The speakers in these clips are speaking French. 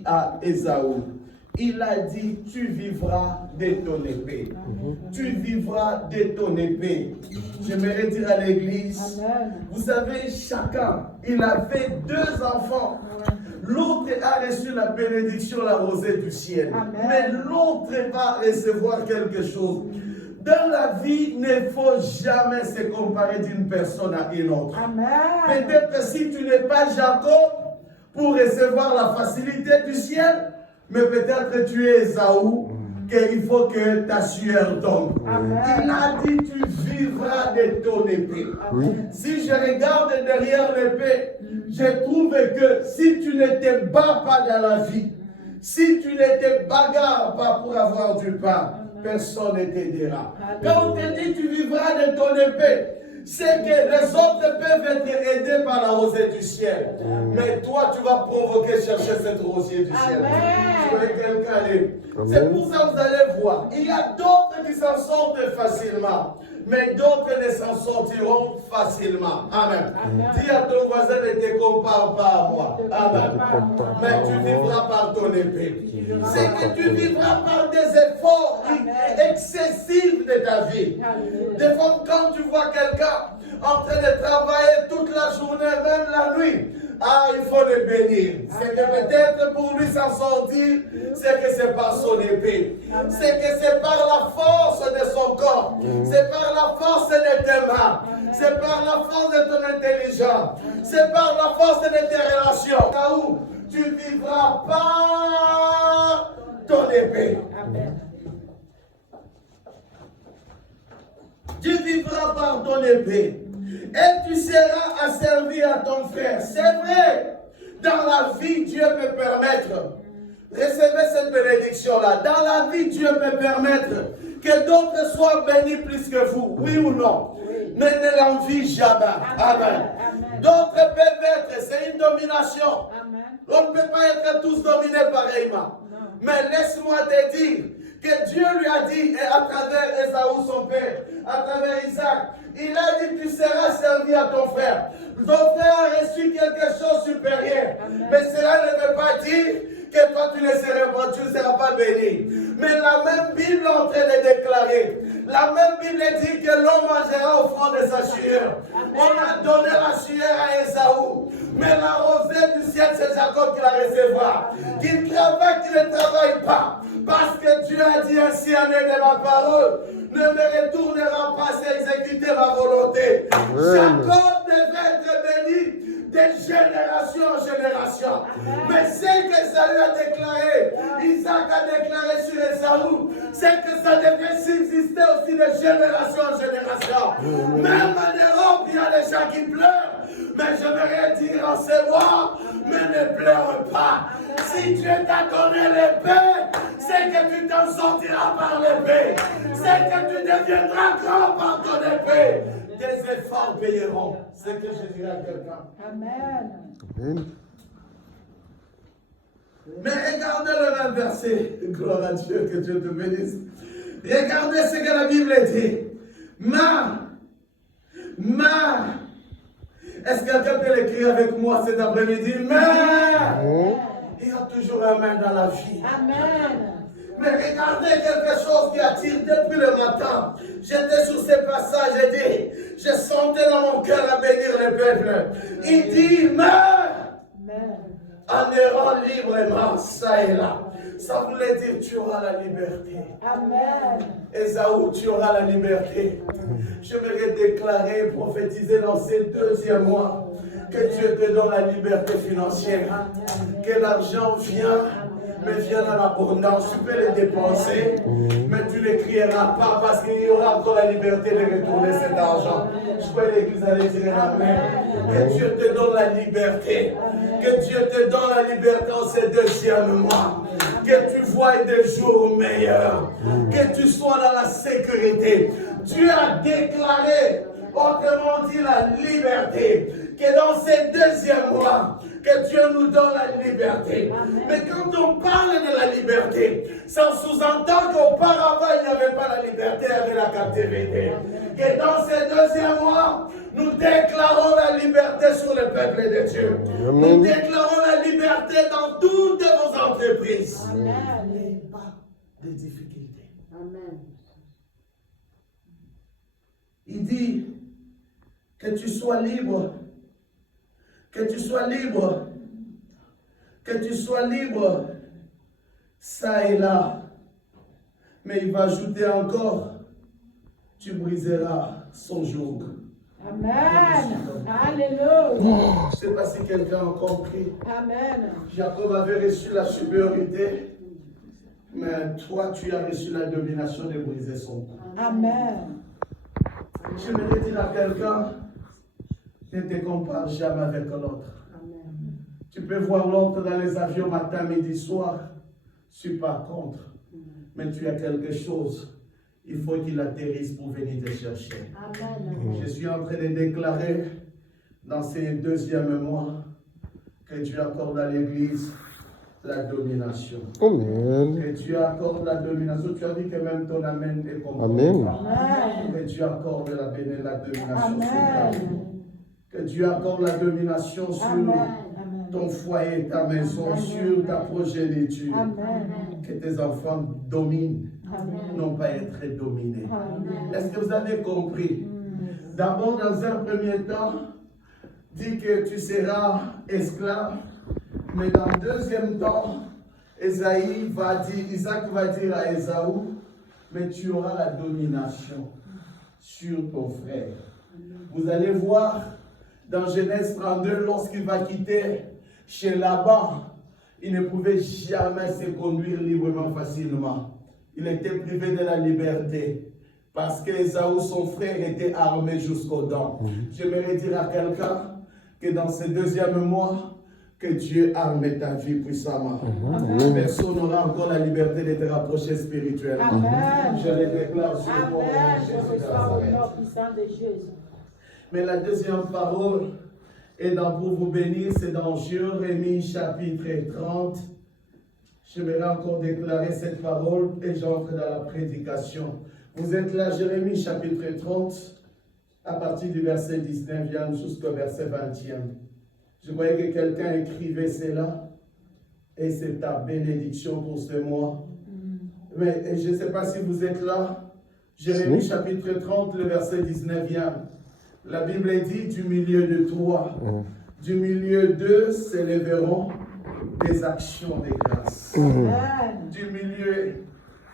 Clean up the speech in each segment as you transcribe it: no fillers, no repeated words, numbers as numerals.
dit à Ésaü, il a dit, tu vivras de ton épée. Tu vivras de ton épée. J'aimerais dire à l'église, vous savez, chacun, il avait 2 enfants. L'autre a reçu la bénédiction, la rosée du ciel. Mais l'autre va recevoir quelque chose. Dans la vie, il ne faut jamais se comparer d'une personne à une autre. Peut-être si tu n'es pas Jacob pour recevoir la facilité du ciel, mais peut-être tu es Ésaü, qu'il faut que ta sueur tombe. Il a dit, tu vivras de ton épée. Si je regarde derrière l'épée, je trouve que si tu ne te bats pas dans la vie, si tu ne te bagarres pas pour avoir du pain, personne ne t'aidera. Quand on te dit tu vivras de ton épée, c'est que les autres peuvent être aidés par la rosée du ciel. Mais toi, tu vas provoquer chercher cette rosée du ciel. Tu veux quelqu'un aller. C'est pour ça que vous allez voir. Il y a d'autres qui s'en sortent facilement. Mais d'autres ne s'en sortiront facilement. Amen. Dis à ton voisin, ne te compare pas à moi. Amen. Mais tu vivras par ton épée. C'est que tu vivras par des efforts excessifs de ta vie. Des fois, quand tu vois quelqu'un en train de travailler toute la journée, même la nuit, il faut le bénir. C'est que peut-être pour lui s'en sortir, c'est que c'est par son épée. C'est que c'est par la force de son corps. C'est par la force de tes mains. C'est par la force de ton intelligence. C'est par la force de tes relations. Là où tu vivras par ton épée. Tu vivras par ton épée. Et tu seras asservi à ton frère. C'est vrai, dans la vie, Dieu peut permettre. Recevez cette bénédiction-là. Dans la vie, Dieu peut permettre que d'autres soient bénis plus que vous. Oui ou non? Mais ne l'envie jamais. Amen. D'autres peuvent être, c'est une domination. On ne peut pas être tous dominés pareillement. Mais laisse-moi te dire que Dieu lui a dit, et à travers Ésaü son père, à travers Isaac, il a dit, tu seras servi à ton frère. Ton frère a reçu quelque chose de supérieur. Mais cela ne veut pas dire que toi tu ne seras pas béni. Mais la même Bible est en train de déclarer. La même Bible dit que l'homme mangera au fond de sa sueur. On a donné la sueur à Ésaü. Mais la rosée du ciel, c'est Jacob qui la recevra. Qu'il travaille, qu'il ne travaille pas. Parce que Dieu a dit ainsi en de ma parole, ne me retournera pas à exécuter ma volonté. Jacob devait être béni de génération en génération. Mais ce que Saül a déclaré, Isaac a déclaré sur Ésaü, c'est que ça devait subsister aussi de génération en génération. Même en Europe, il y a des gens qui pleurent. Mais j'aimerais dire en ce mois, mais ne pleure pas. Si Dieu t'a donné l'épée, c'est que tu t'en sortiras par l'épée. C'est que tu deviendras grand par ton épée. Tes efforts payeront. C'est que je dirais à quelqu'un. Amen. Mais regardez le même verset. Gloire à Dieu, que Dieu te bénisse. Regardez ce que la Bible dit. Est-ce que quelqu'un peut l'écrire avec moi cet après-midi? Il y a toujours un main dans la vie. Amen. Mais regardez quelque chose qui attire depuis le matin. J'étais sur ce passage et dit, je sentais dans mon cœur à bénir le peuple. Il dit, en errant librement, ça et là. Ça voulait dire, tu auras la liberté. Amen. Ésaü, tu auras la liberté. J'aimerais déclarer, prophétiser dans ces 2e mois, que Dieu te donne la liberté financière. Que l'argent vient, mais vient dans l'abondance. Tu peux les dépenser, mais tu ne crieras pas parce qu'il y aura encore la liberté de retourner cet argent. Je crois que l'église allait dire Amen. Que Dieu te donne la liberté. Que Dieu te donne la liberté en ces 2e mois. Que tu voies des jours meilleurs. Que tu sois dans la sécurité. Dieu a déclaré, autrement dit, la liberté. Que dans ces 2e mois, que Dieu nous donne la liberté. Amen. Mais quand on parle de la liberté, ça sous-entend qu'auparavant, il n'y avait pas la liberté, il y avait la captivité. Que dans ces 2e mois, nous déclarons la liberté sur le peuple de Dieu. Amen. Nous déclarons la liberté dans toutes vos entreprises. entreprise. Amen. N'ayez pas de difficultés. Amen. Il dit que tu sois libre. Que tu sois libre. Que tu sois libre. Ça et là. Mais il va ajouter encore, tu briseras son joug. Amen. Alléluia. Je ne sais pas si quelqu'un a compris. Amen. Jacob avait reçu la supériorité, mais toi, tu as reçu la domination de briser son cou. Amen. Je me dire à quelqu'un, ne te compare jamais avec l'autre. Tu peux voir l'autre dans les avions matin, midi, soir. Je ne suis pas contre. Mais tu as quelque chose. Il faut qu'il atterrisse pour venir te chercher. Amen. Je suis en train de déclarer dans ces deuxièmes mois que Dieu accorde à l'Église la domination. Amen. Que Dieu accorde la domination. Tu as dit que même ton amen est comme Amen. Que Dieu accorde la domination sur ta vie. Amen. Que Dieu accorde la domination sur ton foyer, ta maison, sur ta progéniture. Amen. Que tes enfants dominent, Amen. non pas être dominés. Amen. Est-ce que vous avez compris? D'abord, dans un premier temps, dit que tu seras esclave, mais dans le deuxième temps, Isaac va dire à Ésaü, mais tu auras la domination sur ton frère. Vous allez voir dans Genèse 32, lorsqu'il va quitter chez Laban, il ne pouvait jamais se conduire librement facilement. Il était privé de la liberté. Parce qu'Ésaü, son frère, était armé jusqu'aux dents. J'aimerais dire à quelqu'un que dans ce deuxième mois, que Dieu arme ta vie puissamment. Personne n'aura encore la liberté de te rapprocher spirituellement. Amen. Je le déclare sur le nom de Amen. Je Jésus reçois au Nazareth. nom puissant de Jésus. Mais la deuxième parole, et pour vous bénir, c'est dans Jérémie chapitre 30. J'aimerais encore déclarer cette parole et j'entre dans la prédication. Vous êtes là, Jérémie chapitre 30, à partir du verset 19 jusqu'au verset 20e. Je voyais que quelqu'un écrivait cela et c'est ta bénédiction pour ce mois. Mais je ne sais pas si vous êtes là. Jérémie chapitre 30, le verset 19e. La Bible dit du milieu de toi, du milieu d'eux s'élèveront des actions de grâce. Amen. Du milieu.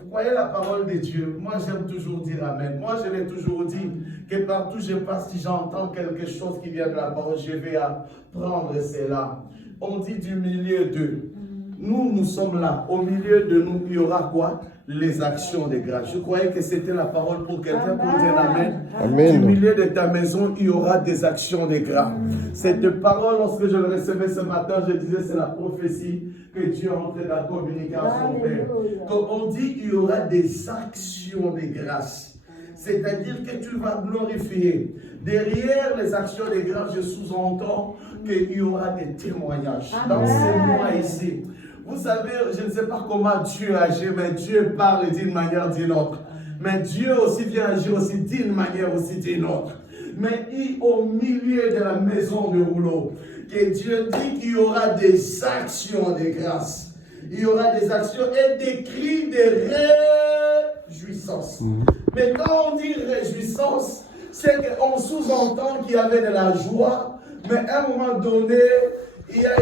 Vous voyez la parole de Dieu. Moi, j'aime toujours dire Amen. Moi, je l'ai toujours dit que partout je passe, si j'entends quelque chose qui vient de la parole, je vais apprendre cela. On dit du milieu d'eux. Nous sommes là. Au milieu de nous, il y aura quoi? Les actions de grâce. Je croyais que c'était la parole pour quelqu'un pour dire Amen. Amen. Du milieu de ta maison, il y aura des actions de grâce. Cette parole, lorsque je le recevais ce matin, je disais c'est la prophétie que Dieu est en train de communiquer à son Père. Quand on dit il y aura des actions de grâce, c'est-à-dire que tu vas glorifier. Derrière les actions de grâce, je sous-entends qu'il y aura des témoignages dans ces mois ici. Vous savez, je ne sais pas comment Dieu agit, mais Dieu parle d'une manière d'une autre. Mais Dieu aussi vient agir aussi d'une manière aussi d'une autre. Mais au milieu de la maison de rouleau, que Dieu dit qu'il y aura des actions de grâce. Il y aura des actions et des cris de réjouissance. Mais quand on dit réjouissance, c'est qu'on sous-entend qu'il y avait de la joie, mais à un moment donné, il y a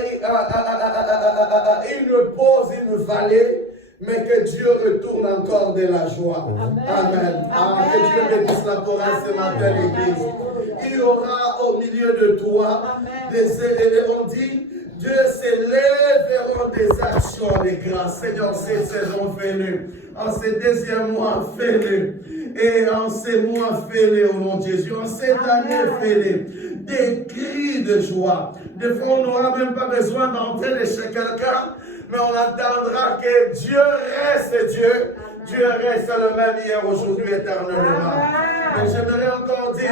une pause, une vallée, mais que Dieu retourne encore de la joie. Amen. Que Dieu bénisse la chorale ce matin, l'église. Il y aura au milieu de toi on dit, Dieu s'élèveront des actions de grâce. Seigneur, ces saisons, fais-le. En ces deuxième mois, fais-le. Et en ces mois, fais-le au nom de Jésus. En cette année, fais-le. Des cris de joie. Des fois, on n'aura même pas besoin d'entrer chez quelqu'un, mais on entendra que Dieu reste Dieu. Dieu reste le même hier, aujourd'hui, éternellement. Mais j'aimerais encore dire,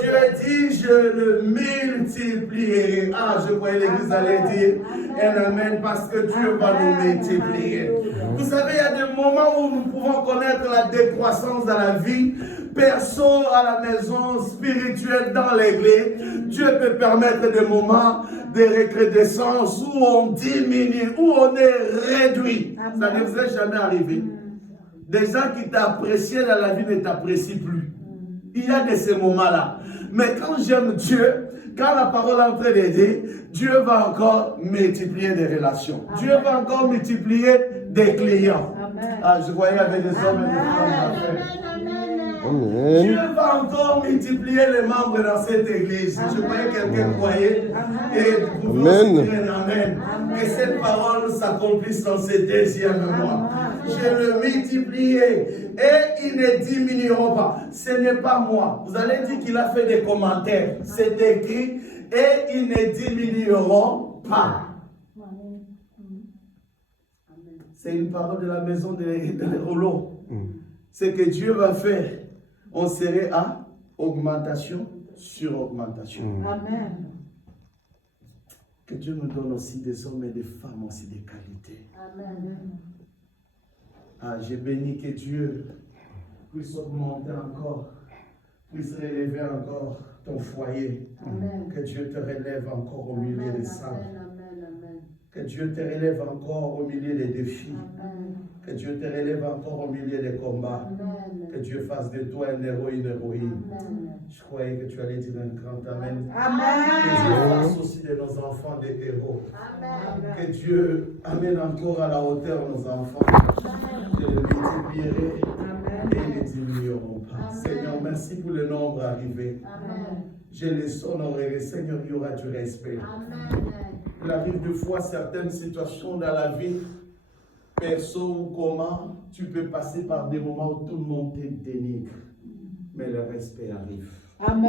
Dieu dit, je le multiplierai. Ah, je croyais l'église allait dire un amen parce que Dieu va nous multiplier. Vous savez, il y a des moments où nous pouvons connaître la décroissance dans la vie perso à la maison, spirituelle dans l'église, Dieu peut permettre des moments de recrudescence où on diminue, où on est réduit. Ça ne vous est jamais arrivé. Des gens qui t'appréciaient dans la vie ne t'apprécient plus. Il y a de ces moments-là. Mais quand j'aime Dieu, quand la parole est en train d'aider, Dieu va encore multiplier des relations. Amen. Dieu va encore multiplier des clients. Amen. Ah, je voyais avec des hommes et des femmes. Amen. Dieu va encore multiplier les membres dans cette église. Amen. Je voyais quelqu'un croyer. Et vous pouvez aussi dire Amen. Que cette parole s'accomplisse dans ce deuxième mois. Je le multiplier et ils ne diminueront pas. Ce n'est pas moi. Vous allez dire qu'il a fait des commentaires. C'est écrit et ils ne diminueront pas. C'est une parole de la maison de Rollo. Ce que Dieu va faire, on serait à augmentation sur augmentation. Amen. Que Dieu nous donne aussi des hommes et des femmes aussi de qualité. Amen. Ah, j'ai béni que Dieu puisse augmenter encore, puisse relever encore ton foyer. Amen. Que Dieu te relève encore au milieu des sables. Que Dieu te relève encore au milieu des défis. Amen. Que Dieu te relève encore au milieu des combats. Amen. Que Dieu fasse de toi un héros, une héroïne. Amen. Je croyais que tu allais dire un grand Amen. Amen. Que Dieu fasse aussi de nos enfants des héros. Amen. Que Dieu amène encore à la hauteur nos enfants. Je les multiplierai et ils ne diminueront pas. Amen. Seigneur, merci pour le nombre arrivé. Amen. Je les honorerai. Seigneur, il y aura du respect. Amen. Il arrive de fois certaines situations dans la vie, perso ou comment, tu peux passer par des moments où tout le monde te dénigre. Mais le respect arrive. Amen.